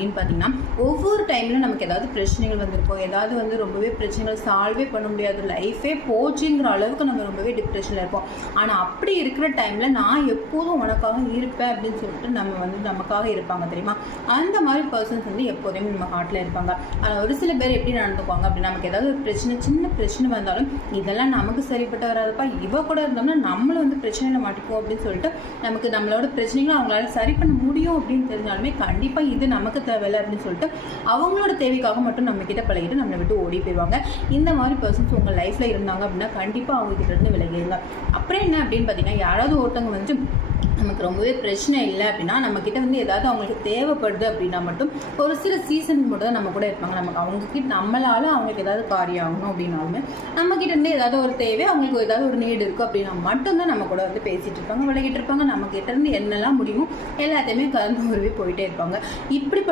அப்படின்னு பார்த்தீங்கன்னா, ஒவ்வொரு டைம்லையும் நமக்கு ஏதாவது பிரச்சனைகள் வந்திருக்கும், ஏதாவது வந்து ரொம்பவே பிரச்சனைகள் சால்வே பண்ண முடியாது, லைஃபே போச்சுங்கிற அளவுக்கு நம்ம ரொம்பவே டிப்ரெஷனில் இருப்போம். ஆனால் அப்படி இருக்கிற டைமில் நான் எப்போதும் உனக்காக இருப்பேன் அப்படின்னு சொல்லிட்டு நம்ம வந்து நமக்காக இருப்பாங்க தெரியுமா. அந்த மாதிரி பர்சன்ஸ் வந்து எப்போதுமே நம்ம ஹார்ட்டில் இருப்பாங்க. ஒரு சில பேர் எப்படி நடந்துக்குவாங்க அப்படின்னா, நமக்கு ஏதாவது ஒரு பிரச்சனை, சின்ன பிரச்சனை வந்தாலும் இதெல்லாம் நமக்கு சரிப்பட்டு வராதுப்பா, இவ கூட இருந்தோம்னா நம்மளும் வந்து பிரச்சனையில் மாட்டிக்குவோம் அப்படின்னு சொல்லிட்டு நமக்கு நம்மளோட பிரச்சனைகளை அவங்களால சரி பண்ண முடியும் அப்படின்னு தெரிஞ்சாலுமே கண்டிப்பாக இது நமக்கு தேவையில்லை அப்படின்னு சொல்லிட்டு அவங்களோட தேவைக்காக மட்டும் நம்ம கிட்ட பழகிட்டு நம்மளை விட்டு ஓடி போயிடுவாங்க. இந்த மாதிரி பர்சன்ஸ் உங்கள் லைஃப்பில் இருந்தாங்க அப்படின்னா கண்டிப்பாக அவங்க கிட்ட இருந்து விலகிடுங்க. அப்புறம் என்ன அப்படின்னு பார்த்தீங்கன்னா, யாராவது ஒருத்தவங்க வந்து நமக்கு ரொம்பவே பிரச்சனை இல்லை அப்படின்னா, நம்மக்கிட்ட வந்து ஏதாவது அவங்களுக்கு தேவைப்படுது அப்படின்னா மட்டும் ஒரு சில சீசனுக்கு மட்டும் தான் நம்ம கூட இருப்பாங்க. நமக்கு அவங்கக்கிட்ட நம்மளால் அவங்களுக்கு ஏதாவது காரியம் ஆகணும் அப்படின்னாலுமே நம்மக்கிட்ட இருந்து ஏதாவது ஒரு தேவை, அவங்களுக்கு ஏதாவது ஒரு நீடு இருக்குது அப்படின்னா மட்டும்தான் நம்ம கூட வந்து பேசிகிட்டு இருப்பாங்க, விலகிட்டு இருப்பாங்க. நம்மக்கிட்ட இருந்து என்னெல்லாம் முடியுமோ எல்லாத்தையுமே கலந்து உருவி போயிட்டே இருப்பாங்க. இப்படிப்பட்ட